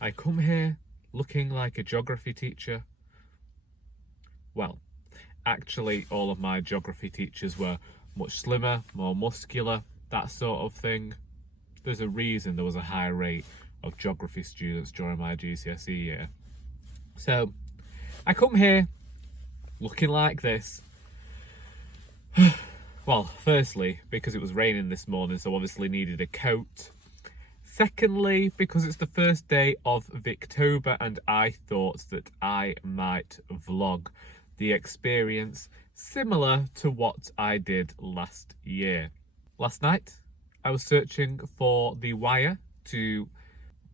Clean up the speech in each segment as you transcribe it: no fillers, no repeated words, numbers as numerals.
I come here looking like a geography teacher. Well, actually, all of my geography teachers were much slimmer, more muscular, that sort of thing. There's a reason there was a high rate of geography students during my GCSE year. So, I come here looking like this. Well, firstly, because it was raining this morning, so obviously needed a coat. Secondly, because it's the first day of Victober and I thought that I might vlog the experience similar to what I did last year. Last night, I was searching for the wire to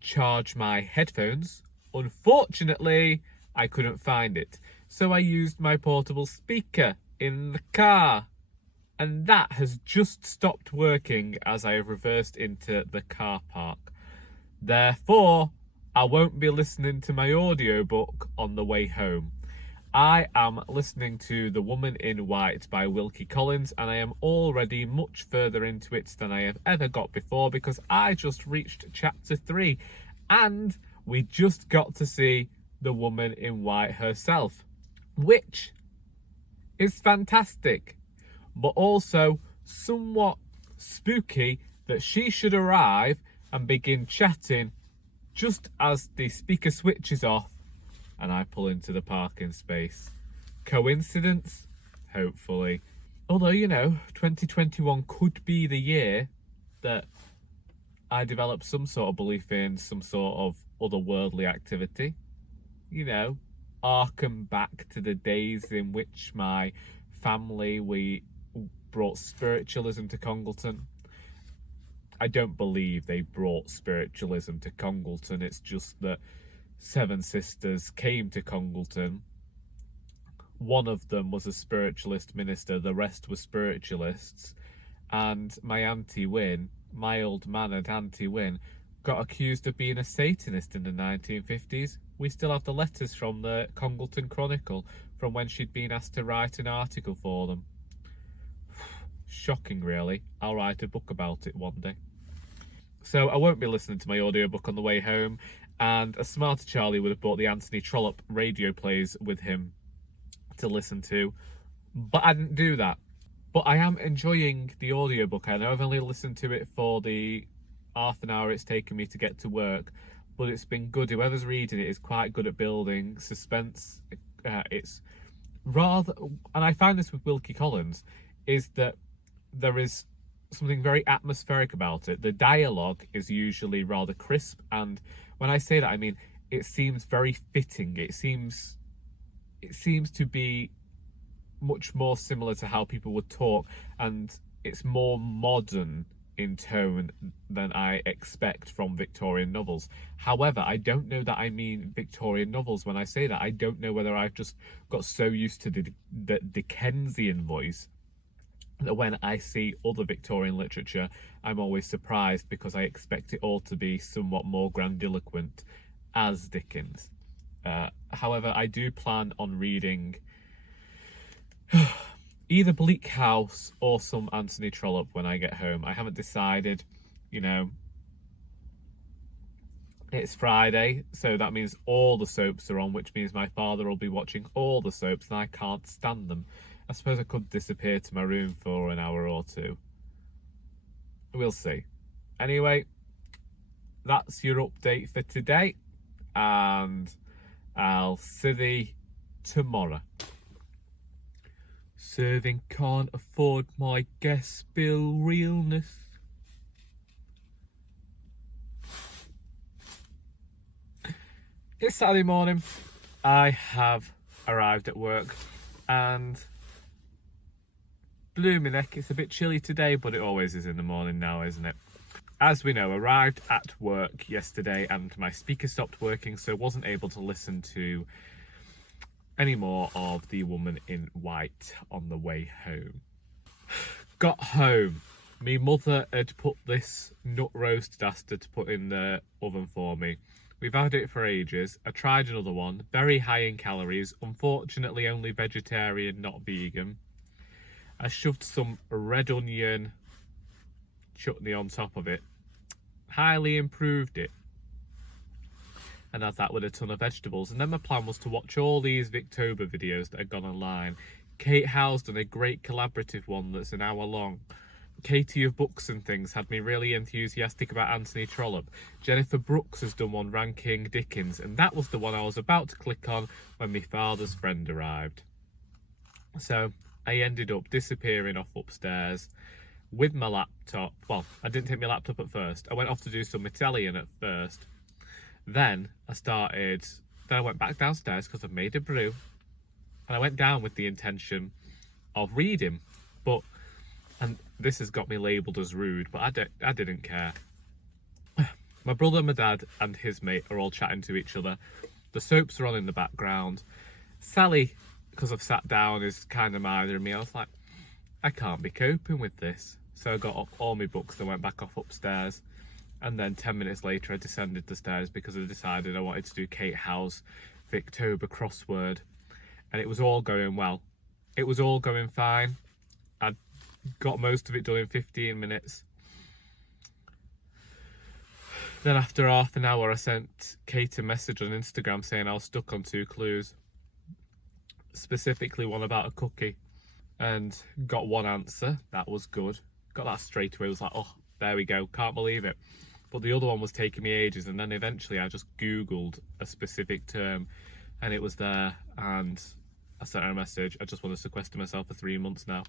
charge my headphones. Unfortunately, I couldn't find it. So I used my portable speaker in the car. And that has just stopped working as I have reversed into the car park. Therefore, I won't be listening to my audiobook on the way home. I am listening to The Woman in White by Wilkie Collins, and I am already much further into it than I have ever got before because I just reached chapter 3 and we just got to see the woman in white herself, which is fantastic, but also somewhat spooky that she should arrive and begin chatting just as the speaker switches off and I pull into the parking space. Coincidence? Hopefully. Although, 2021 could be the year that I develop some sort of belief in some sort of otherworldly activity. Harken back to the days in which my family, we brought spiritualism to Congleton. I don't believe they brought spiritualism to Congleton. It's just that 7 sisters came to Congleton. One of them was a spiritualist minister, the rest were spiritualists. And my Auntie Wynne, my old mannered Auntie Wynne, got accused of being a Satanist in the 1950s. We still have the letters from the Congleton Chronicle from when she'd been asked to write an article for them. Shocking, really. I'll write a book about it one day. So I won't be listening to my audiobook on the way home, and a smarter Charlie would have bought the Anthony Trollope radio plays with him to listen to, but I didn't do that. But I am enjoying the audiobook. I know I've only listened to it for the half an hour it's taken me to get to work, but it's been good. Whoever's reading it is quite good at building suspense. It's rather, and I find this with Wilkie Collins, is that there is something very atmospheric about it. The dialogue is usually rather crisp, and when I say that, I mean it seems very fitting. It seems to be much more similar to how people would talk, and it's more modern in tone than I expect from Victorian novels. However, I don't know that I mean Victorian novels when I say that. I don't know whether I've just got so used to the Dickensian voice that when I see other Victorian literature, I'm always surprised because I expect it all to be somewhat more grandiloquent as Dickens. However, I do plan on reading either Bleak House or some Anthony Trollope when I get home. I haven't decided. It's Friday, so that means all the soaps are on, which means my father will be watching all the soaps and I can't stand them. I suppose I could disappear to my room for an hour or two. We'll see. Anyway, that's your update for today, and I'll see thee tomorrow. Serving can't afford my guest bill realness. It's Saturday morning. I have arrived at work and blew my neck. It's a bit chilly today, but it always is in the morning now, isn't it? As we know, arrived at work yesterday and my speaker stopped working, so wasn't able to listen to any more of The Woman in White on the way home. Got home. My mother had put this nut roast dastard to put in the oven for me. We've had it for ages. I tried another one, very high in calories, unfortunately only vegetarian, not vegan. I shoved some red onion chutney on top of it. Highly improved it. and had that with a ton of vegetables. And then my plan was to watch all these Victober videos that had gone online. Kate Howe's done a great collaborative one that's an hour long. Katie of Books and Things had me really enthusiastic about Anthony Trollope. Jennifer Brooks has done one ranking Dickens, and that was the one I was about to click on when my father's friend arrived. So I ended up disappearing off upstairs with my laptop. Well, I didn't take my laptop at first. I went off to do some Italian at first. Then I went back downstairs because I've made a brew, and I went down with the intention of reading, and this has got me labelled as rude, but I didn't care. My brother, my dad and his mate are all chatting to each other. The soaps are on in the background. Sally, because I've sat down, is kind of minding me. I was like, I can't be coping with this. So I got up all my books and went back off upstairs. And then 10 minutes later, I descended the stairs because I decided I wanted to do Kate Howe's Victober crossword. And it was all going well. It was all going fine. I got most of it done in 15 minutes. Then after half an hour, I sent Kate a message on Instagram saying I was stuck on 2 clues. Specifically one about a cookie. And got one answer. That was good. Got that straight away. I was like, oh, there we go. Can't believe it. But the other one was taking me ages, and then eventually I just Googled a specific term and it was there, and I sent her a message. I just want to sequester myself for 3 months now.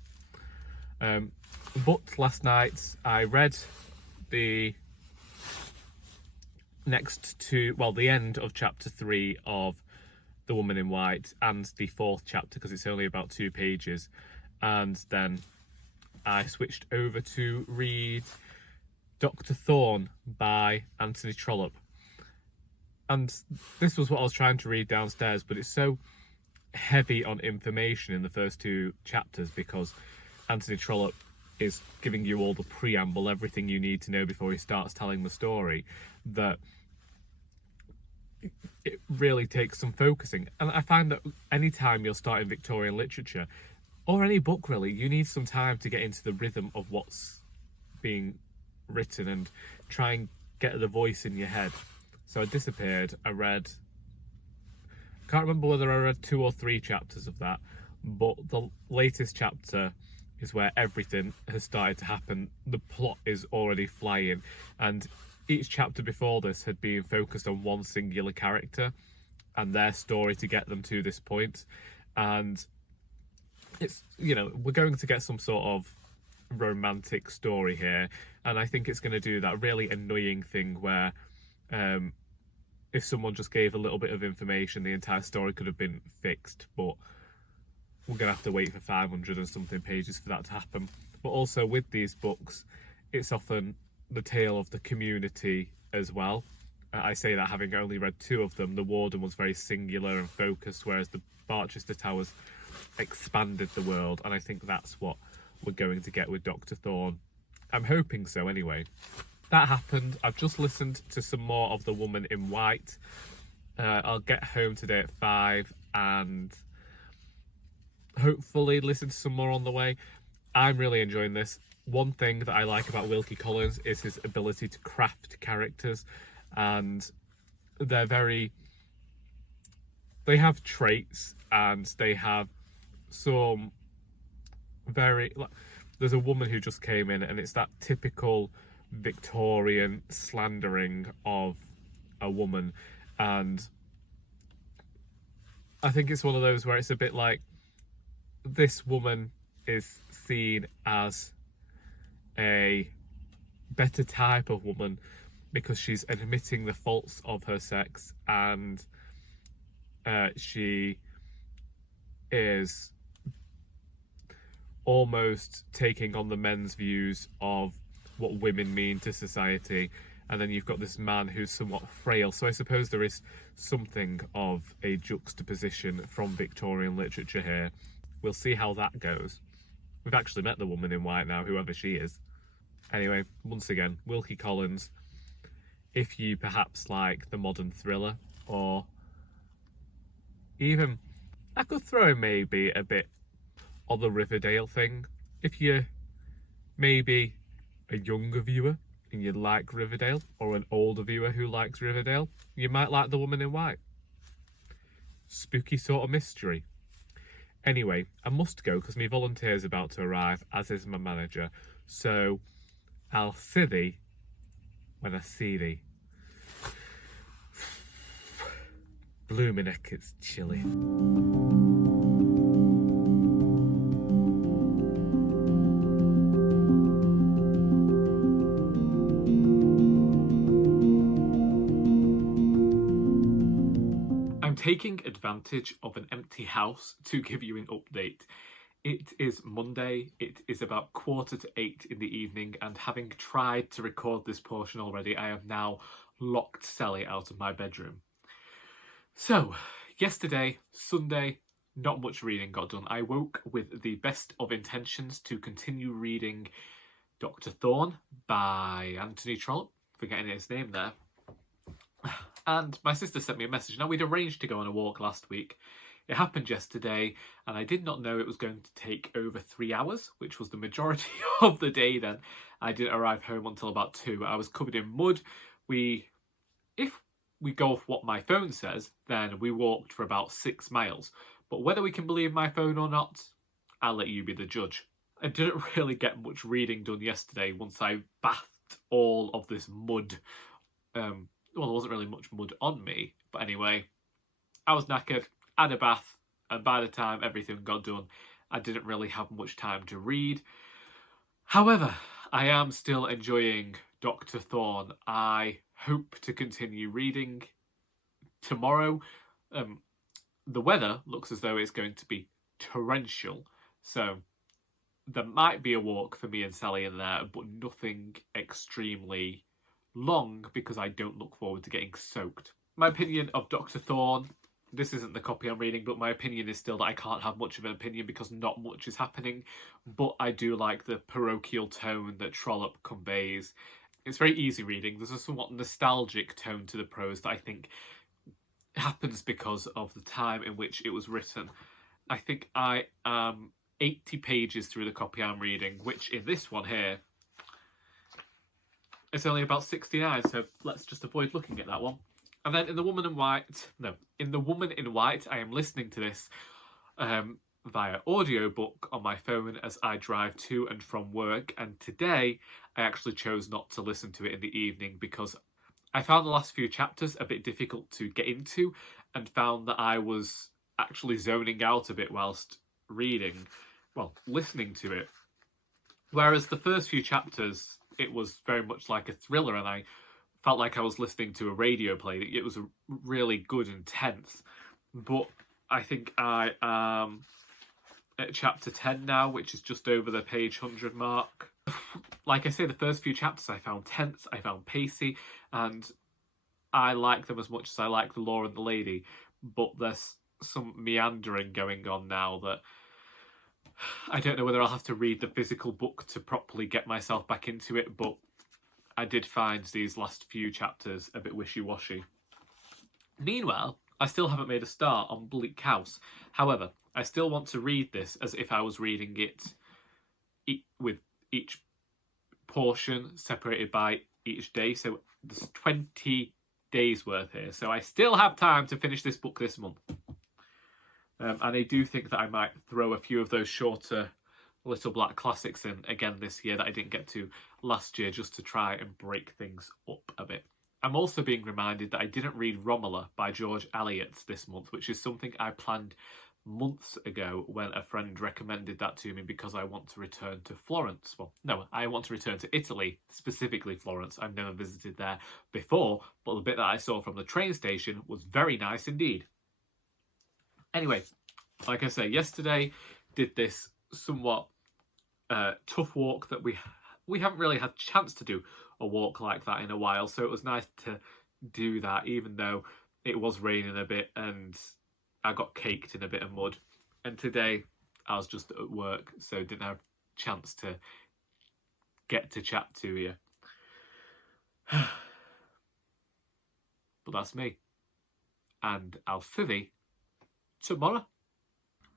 But last night I read the the end of chapter 3 of The Woman in White and the 4th chapter, because it's only about 2 pages, and then I switched over to read Doctor Thorne by Anthony Trollope. And this was what I was trying to read downstairs, but it's so heavy on information in the first 2 chapters because Anthony Trollope is giving you all the preamble, everything you need to know before he starts telling the story, that it really takes some focusing. And I find that any time you're starting Victorian literature, or any book really, you need some time to get into the rhythm of what's being written and try and get the voice in your head. So I disappeared. I can't remember whether I read 2 or 3 chapters of that, but the latest chapter is where everything has started to happen. The plot is already flying, and each chapter before this had been focused on one singular character and their story to get them to this point. And it's, we're going to get some sort of romantic story here, and I think it's going to do that really annoying thing where if someone just gave a little bit of information, the entire story could have been fixed, but we're going to have to wait for 500 and something pages for that to happen. But also with these books, it's often the tale of the community as well. I say that having only read 2 of them. The Warden was very singular and focused, whereas the Barchester Towers expanded the world, and I think that's what we're going to get with Doctor Thorne. I'm hoping so anyway. That happened. I've just listened to some more of The Woman in White. I'll get home today at 5 and hopefully listen to some more on the way. I'm really enjoying this. One thing that I like about Wilkie Collins is his ability to craft characters, and they have traits, and they have some there's a woman who just came in, and it's that typical Victorian slandering of a woman, and I think it's one of those where it's a bit like this woman is seen as a better type of woman because she's admitting the faults of her sex, and she is almost taking on the men's views of what women mean to society. And then you've got this man who's somewhat frail. So I suppose there is something of a juxtaposition from Victorian literature here. We'll see how that goes. We've actually met the Woman in White now, whoever she is. Anyway, once again, Wilkie Collins. If you perhaps like the modern thriller, or even, I could throw in maybe a bit of the Riverdale thing. If you're maybe a younger viewer, and you like Riverdale, or an older viewer who likes Riverdale, you might like The Woman in White. Spooky sort of mystery. Anyway, I must go because my volunteer is about to arrive, as is my manager. So I'll see thee when I see thee. Blooming heck, it's chilly. I'm taking advantage of an empty house to give you an update. It is Monday, it is about 7:45 in the evening, and having tried to record this portion already, I have now locked Sally out of my bedroom. So, yesterday, Sunday, not much reading got done. I woke with the best of intentions to continue reading Doctor Thorne by Anthony Trollope, forgetting his name there. And my sister sent me a message. Now, we'd arranged to go on a walk last week. It happened yesterday, and I did not know it was going to take over 3 hours, which was the majority of the day then. I didn't arrive home until about 2. I was covered in mud. If we go off what my phone says, then we walked for about 6 miles. But whether we can believe my phone or not, I'll let you be the judge. I didn't really get much reading done yesterday once I bathed all of this mud. Well, there wasn't really much mud on me, but anyway, I was knackered, had a bath, and by the time everything got done, I didn't really have much time to read. However, I am still enjoying Doctor Thorne. I hope to continue reading tomorrow. The weather looks as though it's going to be torrential, so there might be a walk for me and Sally in there, but nothing extremely long because I don't look forward to getting soaked. My opinion of Doctor Thorne, this isn't the copy I'm reading, but my opinion is still that I can't have much of an opinion because not much is happening, but I do like the parochial tone that Trollope conveys. It's very easy reading. There's a somewhat nostalgic tone to the prose that I think happens because of the time in which it was written. I think I am 80 pages through the copy I'm reading, which in this one here, it's only about 69, so let's just avoid looking at that one. And then in The Woman in White, I am listening to this via audiobook on my phone as I drive to and from work. And today, I actually chose not to listen to it in the evening because I found the last few chapters a bit difficult to get into and found that I was actually zoning out a bit whilst listening to it. Whereas the first few chapters, it was very much like a thriller, and I felt like I was listening to a radio play. It was really good and tense. But I think I am at chapter 10 now, which is just over the page 100 mark. Like I say, the first few chapters I found tense, I found pacey, and I like them as much as I like The Law and the Lady. But there's some meandering going on now that I don't know whether I'll have to read the physical book to properly get myself back into it, but I did find these last few chapters a bit wishy-washy. Meanwhile, I still haven't made a start on Bleak House. However, I still want to read this as if I was reading it with each portion separated by each day. So there's 20 days worth here. So I still have time to finish this book this month. And I do think that I might throw a few of those shorter little black classics in again this year that I didn't get to last year, just to try and break things up a bit. I'm also being reminded that I didn't read Romola by George Eliot this month, which is something I planned months ago when a friend recommended that to me because I want to return to Florence. Well, no, I want to return to Italy, specifically Florence. I've never visited there before, but the bit that I saw from the train station was very nice indeed. Anyway, like I say, yesterday did this somewhat tough walk that we haven't really had a chance to do a walk like that in a while, so it was nice to do that, even though it was raining a bit and I got caked in a bit of mud. And today I was just at work, so didn't have a chance to get to chat to you. But that's me, and I'll see thee tomorrow.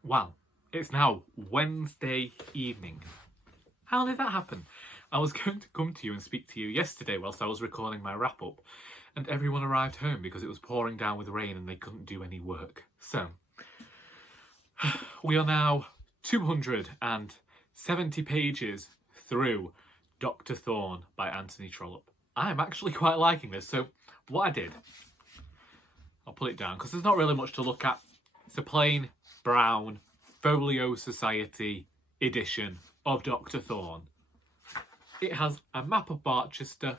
Wow, it's now Wednesday evening. How did that happen? I was going to come to you and speak to you yesterday whilst I was recording my wrap-up, and everyone arrived home because it was pouring down with rain and they couldn't do any work. So, we are now 270 pages through Doctor Thorne by Anthony Trollope. I'm actually quite liking this, so what I did, I'll put it down because there's not really much to look at. It's a plain brown Folio Society edition of Doctor Thorne. It has a map of Barchester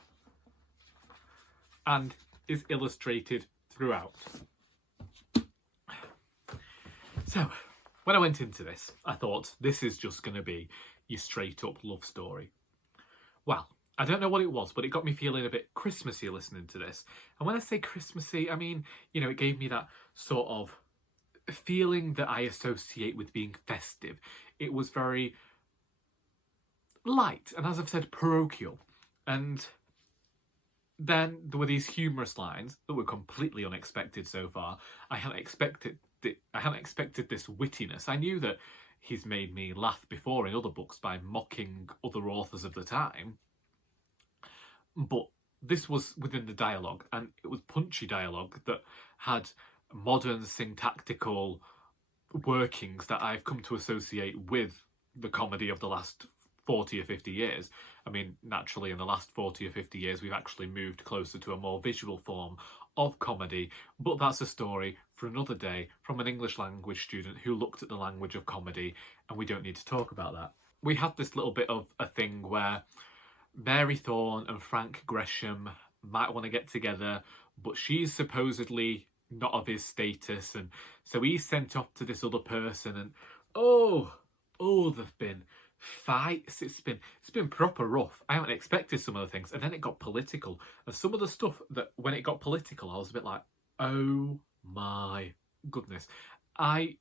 and is illustrated throughout. So, when I went into this, I thought this is just going to be your straight up love story. Well, I don't know what it was, but it got me feeling a bit Christmassy listening to this. And when I say Christmassy, I mean, you know, it gave me that sort of feeling that I associate with being festive. It was very light, and as I've said, parochial. And then there were these humorous lines that were completely unexpected so far. I hadn't expected this wittiness. I knew that he's made me laugh before in other books by mocking other authors of the time, but this was within the dialogue, and it was punchy dialogue that had modern syntactical workings that I've come to associate with the comedy of the last 40 or 50 years. I mean, naturally, in the last 40 or 50 years, we've actually moved closer to a more visual form of comedy, but that's a story for another day from an English language student who looked at the language of comedy, and we don't need to talk about that. We had this little bit of a thing where Mary Thorne and Frank Gresham might want to get together, but she's supposedly not of his status, and so he's sent off to this other person, and there've been fights. It's been proper rough. I haven't expected some of the things, and then it got political, and some of the stuff that when it got political I was a bit like, oh my goodness. I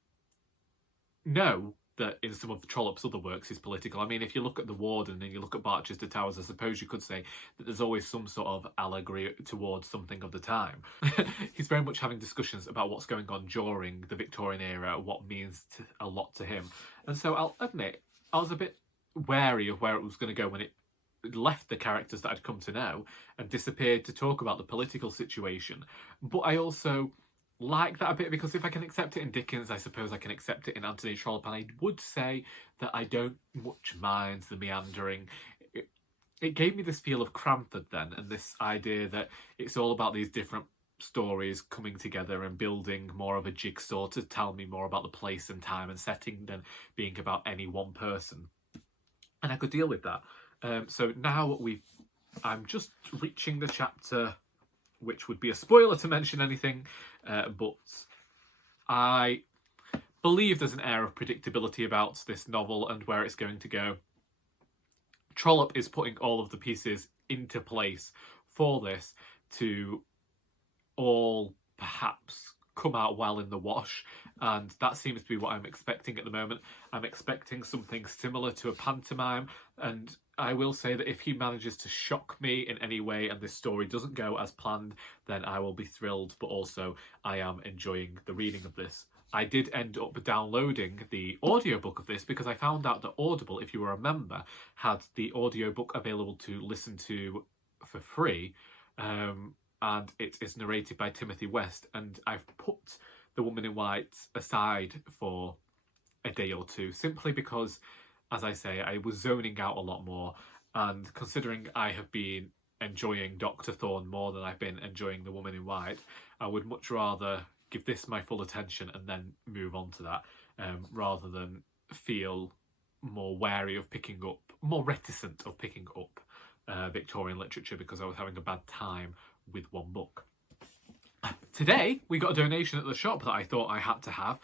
know that in some of Trollope's other works is political. I mean, if you look at The Warden and you look at Barchester Towers, I suppose you could say that there's always some sort of allegory towards something of the time. He's very much having discussions about what's going on during the Victorian era, what means a lot to him. And so I'll admit, I was a bit wary of where it was going to go when it left the characters that I'd come to know and disappeared to talk about the political situation. But I also like that a bit, because if I can accept it in Dickens, I suppose I can accept it in Anthony Trollope, and I would say that I don't much mind the meandering. It gave me this feel of Cranford then, and this idea that it's all about these different stories coming together and building more of a jigsaw to tell me more about the place and time and setting than being about any one person. And I could deal with that. So now I'm just reaching the chapter, which would be a spoiler to mention anything, but I believe there's an air of predictability about this novel and where it's going to go. Trollope is putting all of the pieces into place for this to all perhaps come out well in the wash, and that seems to be what I'm expecting at the moment. I'm expecting something similar to a pantomime, and I will say that if he manages to shock me in any way and this story doesn't go as planned, then I will be thrilled, but also I am enjoying the reading of this. I did end up downloading the audiobook of this because I found out that Audible, if you were a member, had the audiobook available to listen to for free, and it is narrated by Timothy West, and I've put The Woman in White aside for a day or two, simply because, as I say, I was zoning out a lot more, and considering I have been enjoying Doctor Thorne more than I've been enjoying The Woman in White, I would much rather give this my full attention and then move on to that, rather than feel more wary of picking up, more reticent of picking up Victorian literature because I was having a bad time with one book. Today, we got a donation at the shop that I thought I had to have.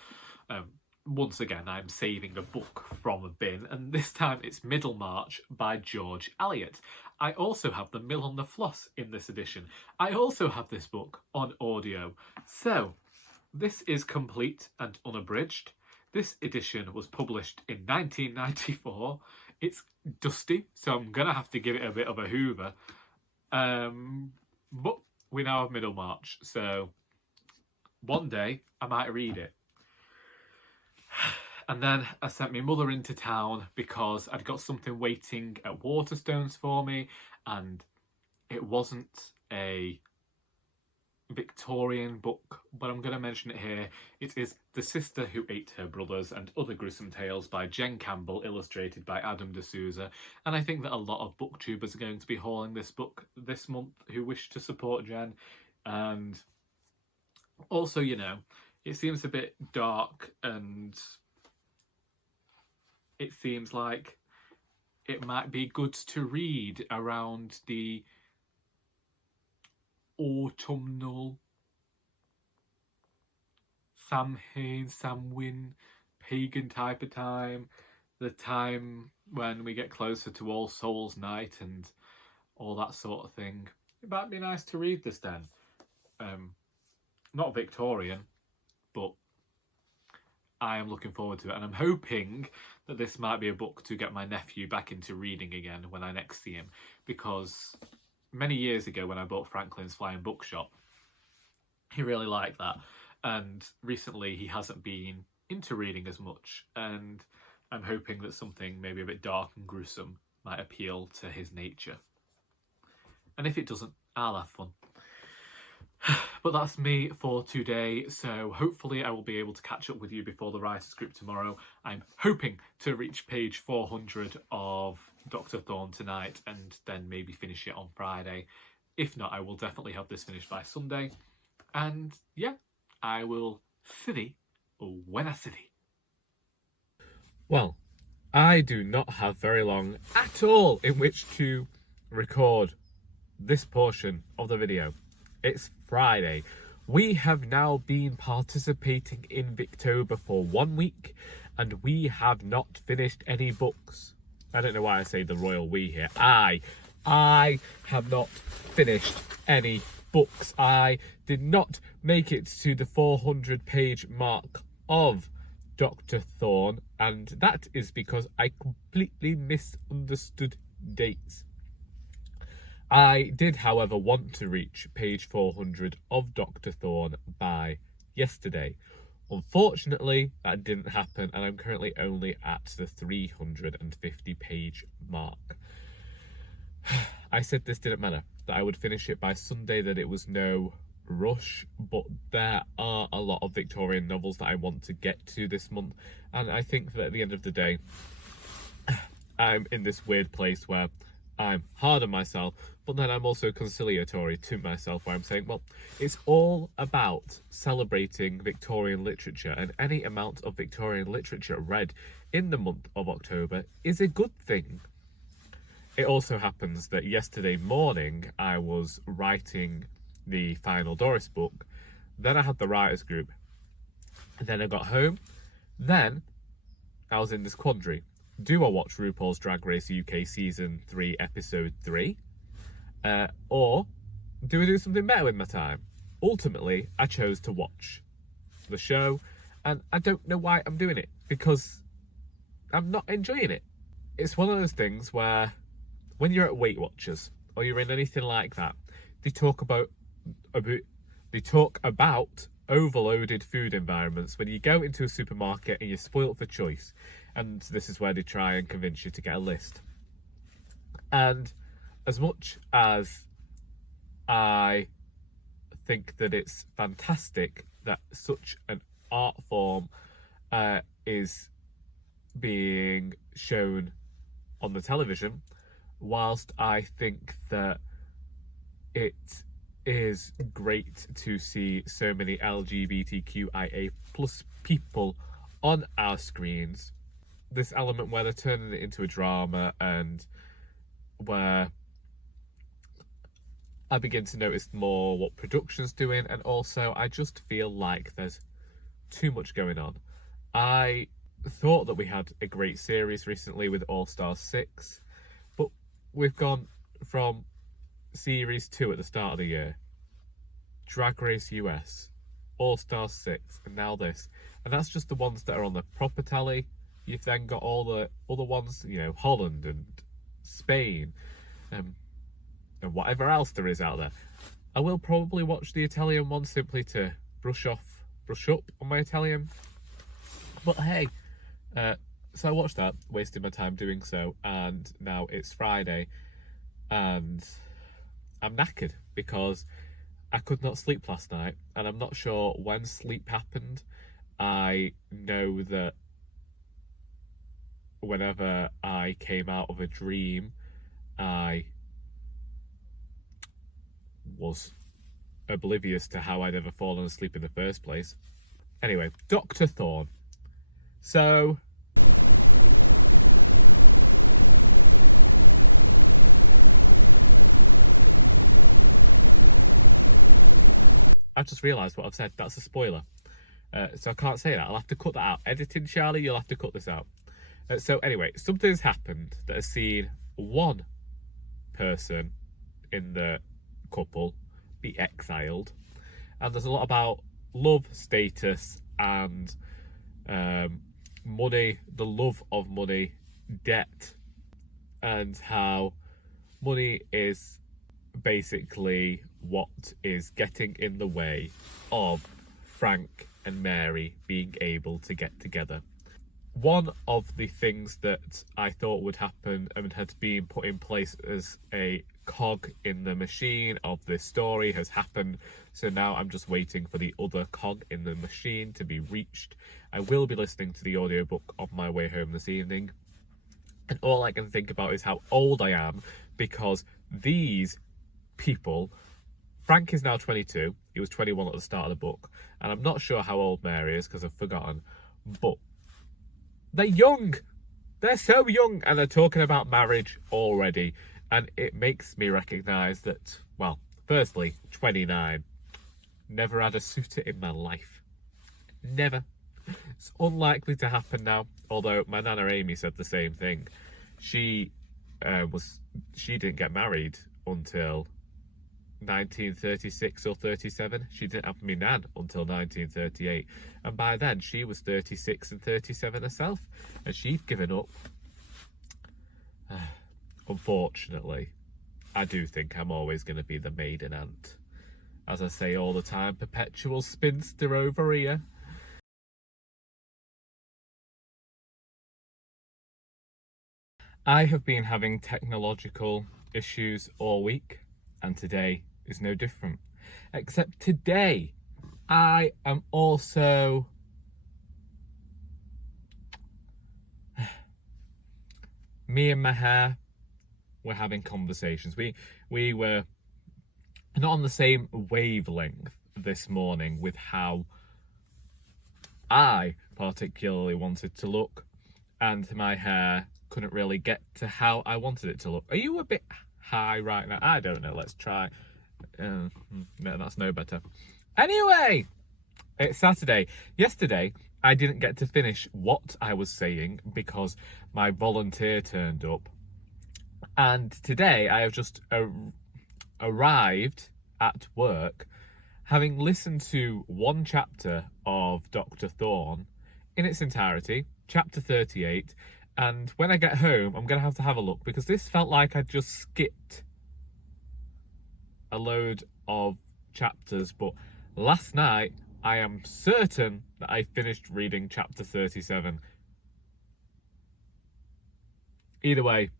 Once again, I'm saving a book from a bin, and this time it's Middlemarch by George Eliot. I also have The Mill on the Floss in this edition. I also have this book on audio. So, this is complete and unabridged. This edition was published in 1994. It's dusty, so I'm going to have to give it a bit of a hoover. But we now have Middlemarch, so one day I might read it. And then I sent my mother into town because I'd got something waiting at Waterstones for me, and it wasn't a Victorian book, but I'm going to mention it here. It is The Sister Who Ate Her Brothers and Other Gruesome Tales by Jen Campbell, illustrated by Adam D'Souza. And I think that a lot of booktubers are going to be hauling this book this month who wish to support Jen. And also, you know, it seems a bit dark, and it seems like it might be good to read around the autumnal Samhain, Samhain, pagan type of time, the time when we get closer to All Souls Night and all that sort of thing. It might be nice to read this then. Not Victorian, but I am looking forward to it, and I'm hoping that this might be a book to get my nephew back into reading again when I next see him, because many years ago when I bought Franklin's Flying Bookshop, he really liked that, and recently he hasn't been into reading as much, and I'm hoping that something maybe a bit dark and gruesome might appeal to his nature. And if it doesn't, I'll have fun. But that's me for today, so hopefully I will be able to catch up with you before the writer's group tomorrow. I'm hoping to reach page 400 of Doctor Thorne tonight, and then maybe finish it on Friday. If not, I will definitely have this finished by Sunday. And yeah, I will see thee when I see thee. Well, I do not have very long at all in which to record this portion of the video. It's Friday. We have now been participating in Victober for 1 week, and we have not finished any books. I don't know why I say the royal we here. I have not finished any books. I did not make it to the 400-page mark of Doctor Thorne, and that is because I completely misunderstood dates. I did, however, want to reach page 400 of Doctor Thorne by yesterday. Unfortunately, that didn't happen, and I'm currently only at the 350-page mark. I said this didn't matter, that I would finish it by Sunday, that it was no rush, but there are a lot of Victorian novels that I want to get to this month, and I think that at the end of the day, I'm in this weird place where I'm hard on myself, but then I'm also conciliatory to myself, where I'm saying, well, it's all about celebrating Victorian literature, and any amount of Victorian literature read in the month of October is a good thing. It also happens that yesterday morning I was writing the final Doris book, then I had the writers group, and then I got home, then I was in this quandary. Do I watch RuPaul's Drag Race UK Season 3 Episode 3? Or do I do something better with my time? Ultimately, I chose to watch the show, and I don't know why I'm doing it, because I'm not enjoying it. It's one of those things where when you're at Weight Watchers, or you're in anything like that, they talk about overloaded food environments when you go into a supermarket and you're spoilt for choice. And this is where they try and convince you to get a list. And as much as I think that it's fantastic that such an art form is being shown on the television, whilst I think that it is great to see so many LGBTQIA plus people on our screens, this element where they're turning it into a drama, and where I begin to notice more what production's doing, and also I just feel like there's too much going on. I thought that we had a great series recently with All Stars 6, but we've gone from Series 2 at the start of the year, Drag Race US, All Stars 6, and now this. And that's just the ones that are on the proper tally. You've then got all the other ones, you know, Holland and Spain, and whatever else there is out there. I will probably watch the Italian one simply to brush up on my Italian. But hey, So I watched that, wasted my time doing so, and now it's Friday, and I'm knackered because I could not sleep last night, and I'm not sure when sleep happened. I know that whenever I came out of a dream, I was oblivious to how I'd ever fallen asleep in the first place. Anyway, Doctor Thorne. So I've just realised what I've said. That's a spoiler. So I can't say that. I'll have to cut that out. Editing, Charlie, you'll have to cut this out. So anyway, something's happened that has seen one person in the couple be exiled. And there's a lot about love, status, and money, the love of money, debt, and how money is basically what is getting in the way of Frank and Mary being able to get together. One of the things that I thought would happen and has been put in place as a cog in the machine of this story has happened. So now I'm just waiting for the other cog in the machine to be reached. I will be listening to the audiobook on my way home this evening. And all I can think about is how old I am, because these people, Frank is now 22. He was 21 at the start of the book. And I'm not sure how old Mary is because I've forgotten. But they're young. They're so young, and they're talking about marriage already. And it makes me recognise that, well, firstly, 29. Never had a suitor in my life. Never. It's unlikely to happen now. Although my Nana Amy said the same thing. She didn't get married until 1936 or 37. She didn't have me nan until 1938, and by then she was 36 and 37 herself, and she'd given up. Unfortunately, I do think I'm always going to be the maiden aunt. As I say all the time, perpetual spinster over here. I have been having technological issues all week, and today is no different. Except today, I am also me and my hair were having conversations. We were not on the same wavelength this morning with how I particularly wanted to look, and my hair couldn't really get to how I wanted it to look. Are you a bit high right now? I don't know. Let's try. No, that's no better. Anyway, it's Saturday. Yesterday, I didn't get to finish what I was saying because my volunteer turned up. And today, I have just arrived at work, having listened to one chapter of Doctor Thorne in its entirety, chapter 38. And when I get home, I'm going to have a look, because this felt like I'd just skipped a load of chapters. But last night, I am certain that I finished reading chapter 37. Either way,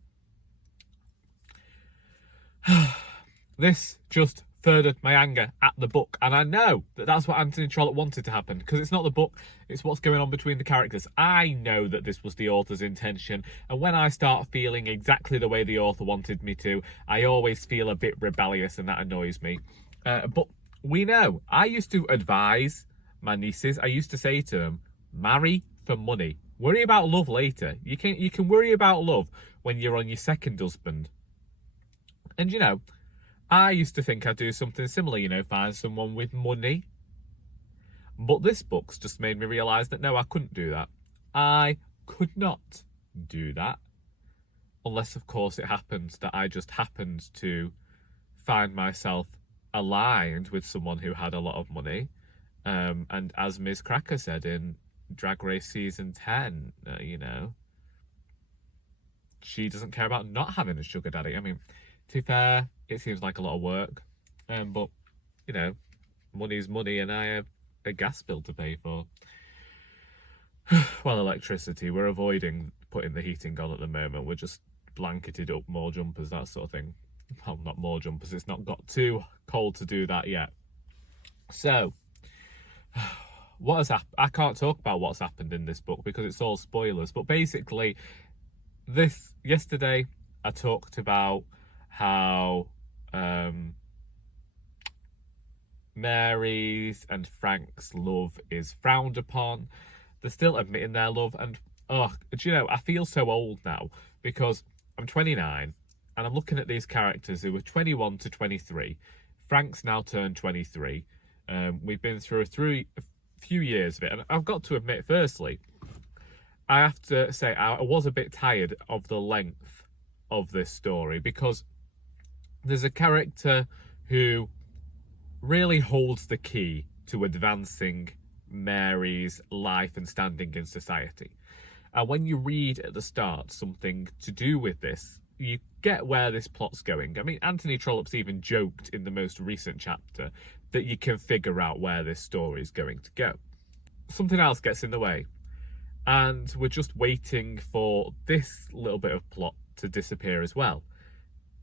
this just furthered my anger at the book, and I know that that's what Anthony Trollope wanted to happen, because it's not the book, it's what's going on between the characters. I know that this was the author's intention, and when I start feeling exactly the way the author wanted me to, I always feel a bit rebellious, and that annoys me. But we know, I used to advise my nieces, I used to say to them, marry for money, worry about love later. You can worry about love when you're on your second husband. And you know, I used to think I'd do something similar, find someone with money. But this book's just made me realise that no, I couldn't do that. I could not do that. Unless, of course, it happens that I just happened to find myself aligned with someone who had a lot of money. And as Ms. Cracker said in Drag Race Season 10, she doesn't care about not having a sugar daddy. I mean, to be fair, it seems like a lot of work, but money's money, and I have a gas bill to pay for. Well, electricity. We're avoiding putting the heating on at the moment. We're just blanketed up, more jumpers, that sort of thing. Well, not more jumpers. It's not got too cold to do that yet. So, what has happened? I can't talk about what's happened in this book because it's all spoilers. But basically, yesterday I talked about how Mary's and Frank's love is frowned upon. They're still admitting their love, and do you know, I feel so old now because I'm 29 and I'm looking at these characters who were 21 to 23. Frank's now turned 23. We've been through a few years of it, and I've got to admit, firstly, I have to say I was a bit tired of the length of this story because there's a character who really holds the key to advancing Mary's life and standing in society. And when you read at the start something to do with this, you get where this plot's going. I mean, Anthony Trollope's even joked in the most recent chapter that you can figure out where this story is going to go. Something else gets in the way, and we're just waiting for this little bit of plot to disappear as well.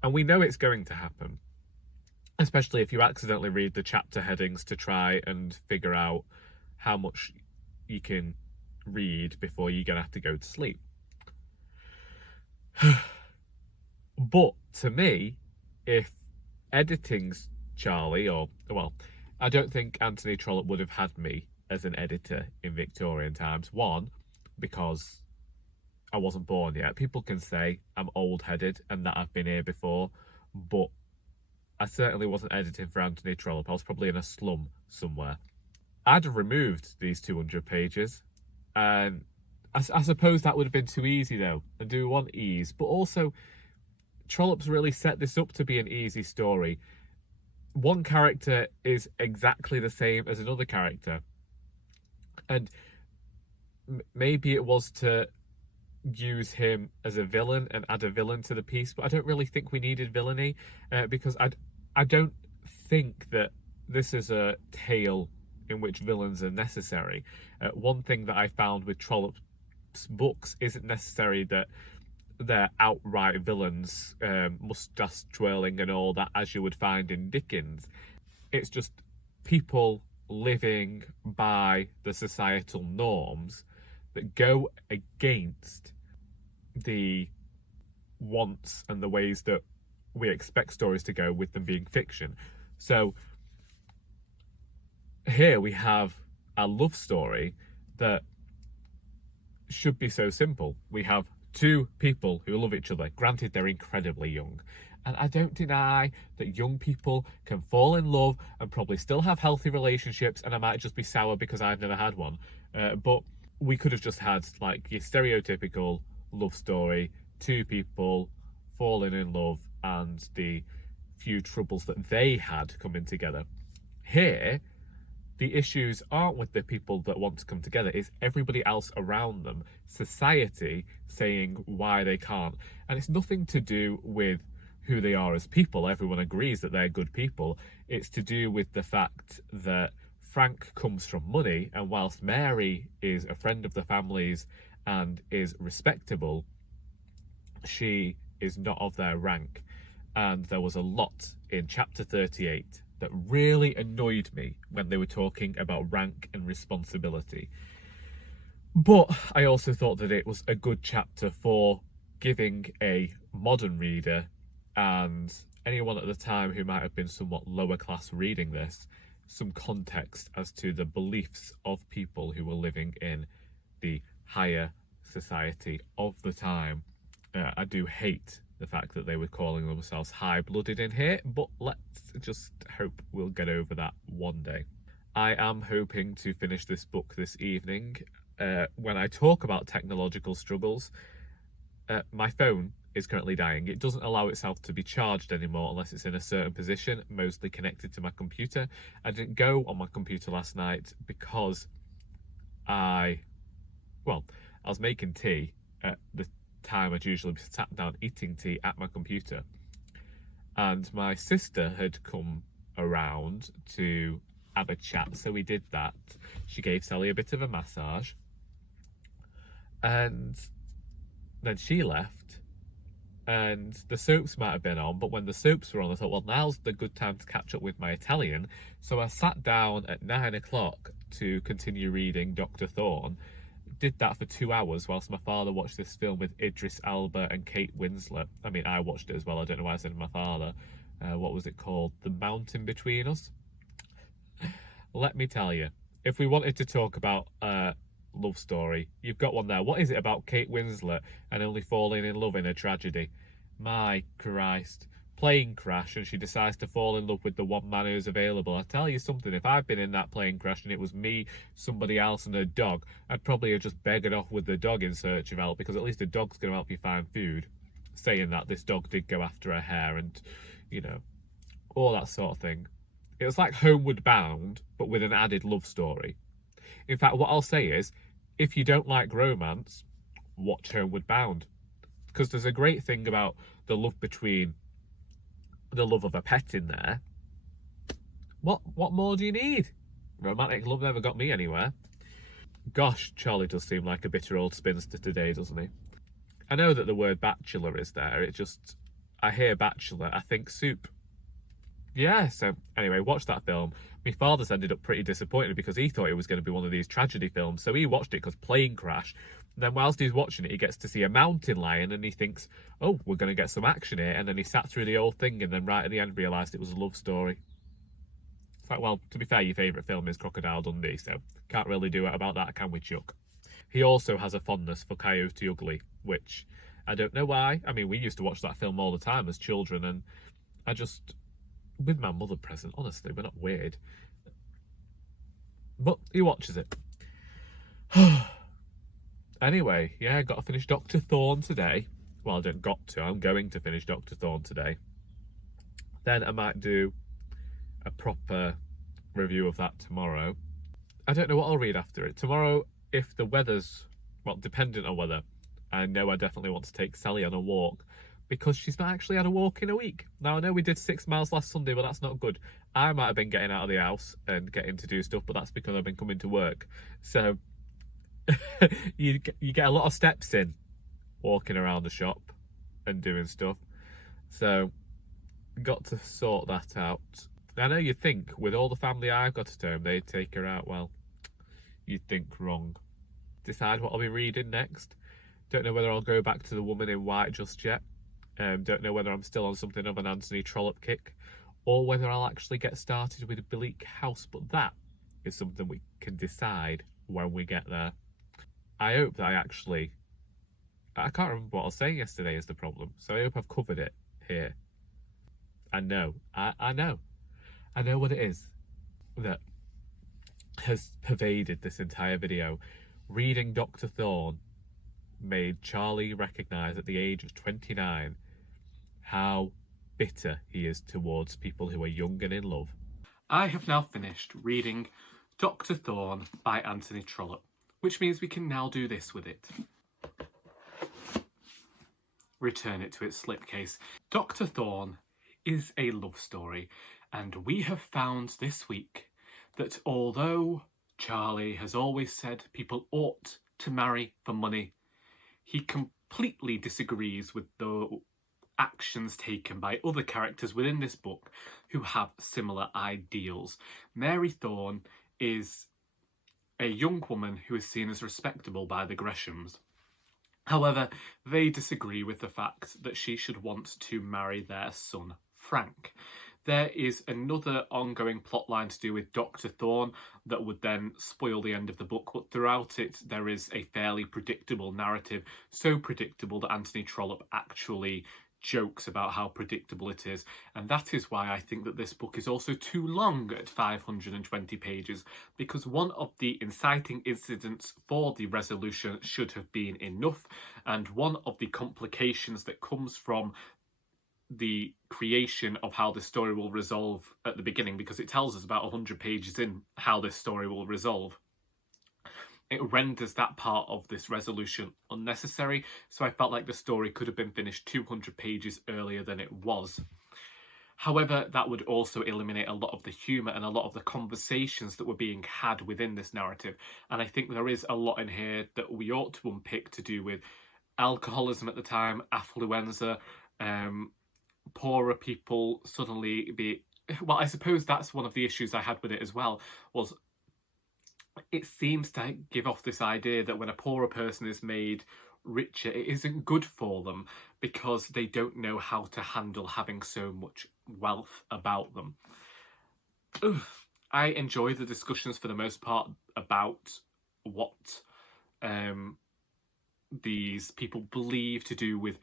And we know it's going to happen, especially if you accidentally read the chapter headings to try and figure out how much you can read before you're going to have to go to sleep. But to me, if editing's Charlie, I don't think Anthony Trollope would have had me as an editor in Victorian times. One, because I wasn't born yet. People can say I'm old-headed and that I've been here before, but I certainly wasn't editing for Anthony Trollope. I was probably in a slum somewhere. I'd have removed these 200 pages, and I suppose that would have been too easy, though, and do want ease. But also, Trollope's really set this up to be an easy story. One character is exactly the same as another character, and maybe it was to use him as a villain and add a villain to the piece, but I don't really think we needed villainy because I don't think that this is a tale in which villains are necessary. One thing that I found with Trollope's books isn't necessary that they're outright villains, mustache twirling and all that, as you would find in Dickens. It's just people living by the societal norms that go against the wants and the ways that we expect stories to go, with them being fiction. So here we have a love story that should be so simple. We have two people who love each other. Granted, they're incredibly young. And I don't deny that young people can fall in love and probably still have healthy relationships, and I might just be sour because I've never had one. But we could have just had like your stereotypical love story, two people falling in love and the few troubles that they had coming together. Here, the issues aren't with the people that want to come together, it's everybody else around them, society saying why they can't. And it's nothing to do with who they are as people. Everyone agrees that they're good people. It's to do with the fact that Frank comes from money, and whilst Mary is a friend of the family's and is respectable, she is not of their rank. And there was a lot in chapter 38 that really annoyed me when they were talking about rank and responsibility. But I also thought that it was a good chapter for giving a modern reader and anyone at the time who might have been somewhat lower class reading this some context as to the beliefs of people who were living in the higher society of the time. I do hate the fact that they were calling themselves high-blooded in here, but let's just hope we'll get over that one day. I am hoping to finish this book this evening. When I talk about technological struggles, my phone is currently dying. It doesn't allow itself to be charged anymore unless it's in a certain position, mostly connected to my computer. I didn't go on my computer last night because I was making tea at the time I'd usually be sat down eating tea at my computer, and my sister had come around to have a chat, so we did that. She gave Sally a bit of a massage, And then she left, and the soaps might have been on, but when the soaps were on, I thought, well, now's the good time to catch up with my Italian. So I sat down at 9 o'clock to continue reading Doctor Thorne. Did that for 2 hours whilst my father watched this film with Idris Elba and Kate Winslet. I mean, I watched it as well. I don't know why I said my father. What was it called? The Mountain Between Us? Let me tell you, if we wanted to talk about love story, you've got one there. What is it about Kate Winslet and only falling in love in a tragedy? My Christ. Plane crash and she decides to fall in love with the one man who's available. I tell you something, if I'd been in that plane crash and it was me, somebody else and a dog, I'd probably have just begged off with the dog in search of help, because at least a dog's going to help you find food. Saying that, this dog did go after her hair and, you know, all that sort of thing. It was like Homeward Bound, but with an added love story. In fact, what I'll say is, if you don't like romance, watch Homeward Bound. Because there's a great thing about the love between the love of a pet in there. What more do you need? Romantic love never got me anywhere. Gosh, Charlie does seem like a bitter old spinster today, doesn't he? I know that the word bachelor is there. It just, I hear bachelor, I think soup. Yeah, so anyway, watch that film. My father's ended up pretty disappointed because he thought it was going to be one of these tragedy films. So he watched it because plane crash. And then whilst he's watching it, he gets to see a mountain lion and he thinks, oh, we're going to get some action here. And then he sat through the whole thing and then right at the end realised it was a love story. It's like, well, to be fair, your favourite film is Crocodile Dundee, so can't really do it about that, can we, Chuck? He also has a fondness for Coyote Ugly, which I don't know why. I mean, we used to watch that film all the time as children, and I just, with my mother present, honestly, we're not weird. But he watches it. Anyway, yeah, I got to finish Doctor Thorne today. Well, I don't got to, I'm going to finish Doctor Thorne today. Then I might do a proper review of that tomorrow. I don't know what I'll read after it. Tomorrow, if the weather's, well, dependent on weather, I know I definitely want to take Sally on a walk, because she's not actually had a walk in a week. Now, I know we did 6 miles last Sunday, but that's not good. I might have been getting out of the house and getting to do stuff, but that's because I've been coming to work. So you get a lot of steps in walking around the shop and doing stuff. So got to sort that out. I know you think with all the family I've got at home, they'd take her out. Well, you'd think wrong. Decide what I'll be reading next. Don't know whether I'll go back to The Woman in White just yet. Don't know whether I'm still on something of an Anthony Trollope kick, or whether I'll actually get started with Bleak House, but that is something we can decide when we get there. I hope that I can't remember what I was saying yesterday is the problem, so I hope I've covered it here. I know what it is that has pervaded this entire video. Reading Doctor Thorne made Charlie recognise at the age of 29 how bitter he is towards people who are young and in love. I have now finished reading Doctor Thorne by Anthony Trollope, which means we can now do this with it. Return it to its slipcase. Doctor Thorne is a love story, and we have found this week that although Charlie has always said people ought to marry for money, he completely disagrees with the actions taken by other characters within this book who have similar ideals. Mary Thorne is a young woman who is seen as respectable by the Greshams. However, they disagree with the fact that she should want to marry their son, Frank. There is another ongoing plotline to do with Doctor Thorne that would then spoil the end of the book, but throughout it there is a fairly predictable narrative, so predictable that Anthony Trollope actually jokes about how predictable it is, and that is why I think that this book is also too long at 520 pages, because one of the inciting incidents for the resolution should have been enough, and one of the complications that comes from the creation of how this story will resolve at the beginning, because it tells us about 100 pages in how this story will resolve, it renders that part of this resolution unnecessary, so I felt like the story could have been finished 200 pages earlier than it was. However, that would also eliminate a lot of the humour and a lot of the conversations that were being had within this narrative. And I think there is a lot in here that we ought to unpick to do with alcoholism at the time, affluenza, poorer people suddenly be... Well, I suppose that's one of the issues I had with it as well, was it seems to give off this idea that when a poorer person is made richer, it isn't good for them because they don't know how to handle having so much wealth about them. Ugh. I enjoy the discussions for the most part about what these people believe to do with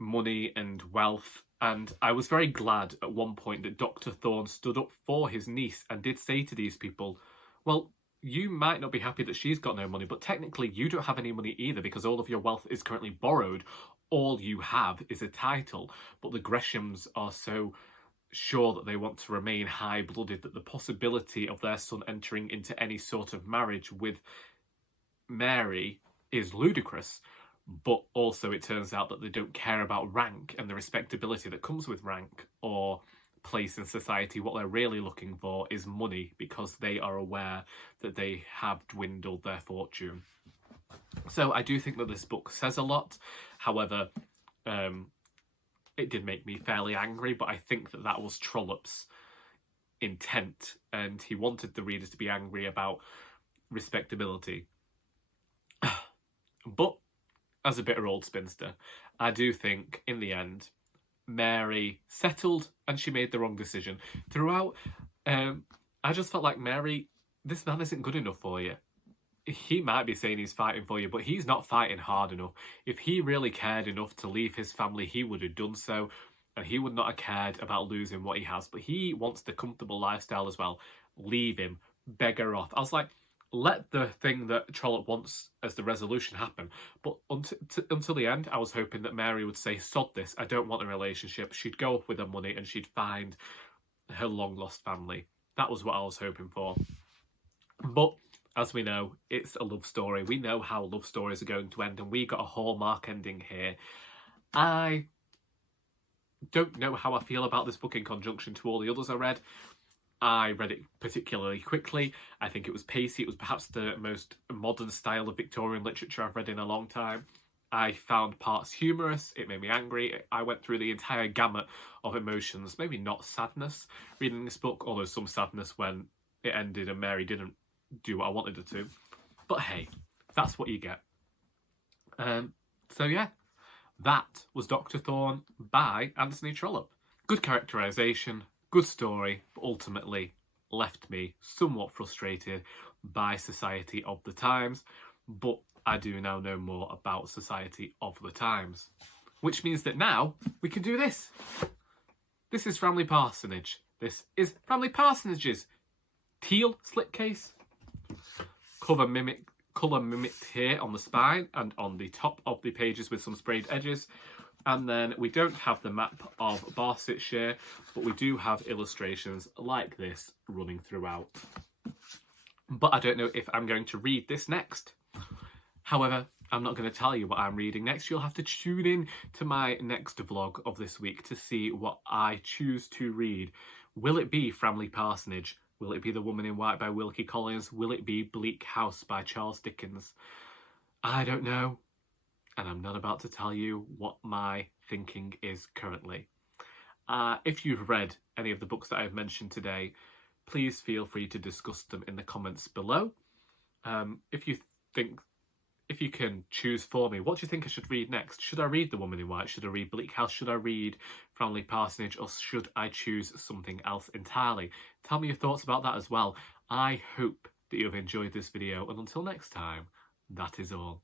money and wealth, and I was very glad at one point that Doctor Thorne stood up for his niece and did say to these people, well, you might not be happy that she's got no money, but technically you don't have any money either because all of your wealth is currently borrowed. All you have is a title. But the Greshams are so sure that they want to remain high-blooded that the possibility of their son entering into any sort of marriage with Mary is ludicrous. But also it turns out that they don't care about rank and the respectability that comes with rank or place in society. What they're really looking for is money because they are aware that they have dwindled their fortune. So I do think that this book says a lot. However, it did make me fairly angry, but I think that that was Trollope's intent, and he wanted the readers to be angry about respectability. But as a bitter old spinster, I do think in the end Mary settled and she made the wrong decision. Throughout, I just felt like, Mary, this man isn't good enough for you. He might be saying he's fighting for you, but he's not fighting hard enough. If he really cared enough to leave his family, he would have done so, and he would not have cared about losing what he has. But he wants the comfortable lifestyle as well. Leave him. Beg her off. I was like, let the thing that Trollope wants as the resolution happen. But until the end, I was hoping that Mary would say, sod this, I don't want a relationship. She'd go up with her money and she'd find her long-lost family. That was what I was hoping for. But as we know, it's a love story. We know how love stories are going to end, and we got a hallmark ending here. I don't know how I feel about this book in conjunction to all the others I read. I read it particularly quickly. I think it was pacey. It was perhaps the most modern style of Victorian literature I've read in a long time. I found parts humorous. It made me angry. I went through the entire gamut of emotions. Maybe not sadness reading this book, although some sadness when it ended and Mary didn't do what I wanted her to. But hey, that's what you get. So yeah, that was Doctor Thorne by Anthony Trollope. Good characterisation, good story, but ultimately left me somewhat frustrated by society of the times. But I do now know more about society of the times, which means that now we can do this. This is Framley Parsonage. This is Framley Parsonage's teal slipcase. Colour mimicked here on the spine and on the top of the pages with some sprayed edges. And then we don't have the map of Barsetshire, but we do have illustrations like this running throughout. But I don't know if I'm going to read this next. However, I'm not going to tell you what I'm reading next. You'll have to tune in to my next vlog of this week to see what I choose to read. Will it be Framley Parsonage? Will it be The Woman in White by Wilkie Collins? Will it be Bleak House by Charles Dickens? I don't know. And I'm not about to tell you what my thinking is currently. If you've read any of the books that I've mentioned today, please feel free to discuss them in the comments below. If you can choose for me, what do you think I should read next? Should I read The Woman in White? Should I read Bleak House? Should I read Framley Parsonage? Or should I choose something else entirely? Tell me your thoughts about that as well. I hope that you've enjoyed this video, and until next time, that is all.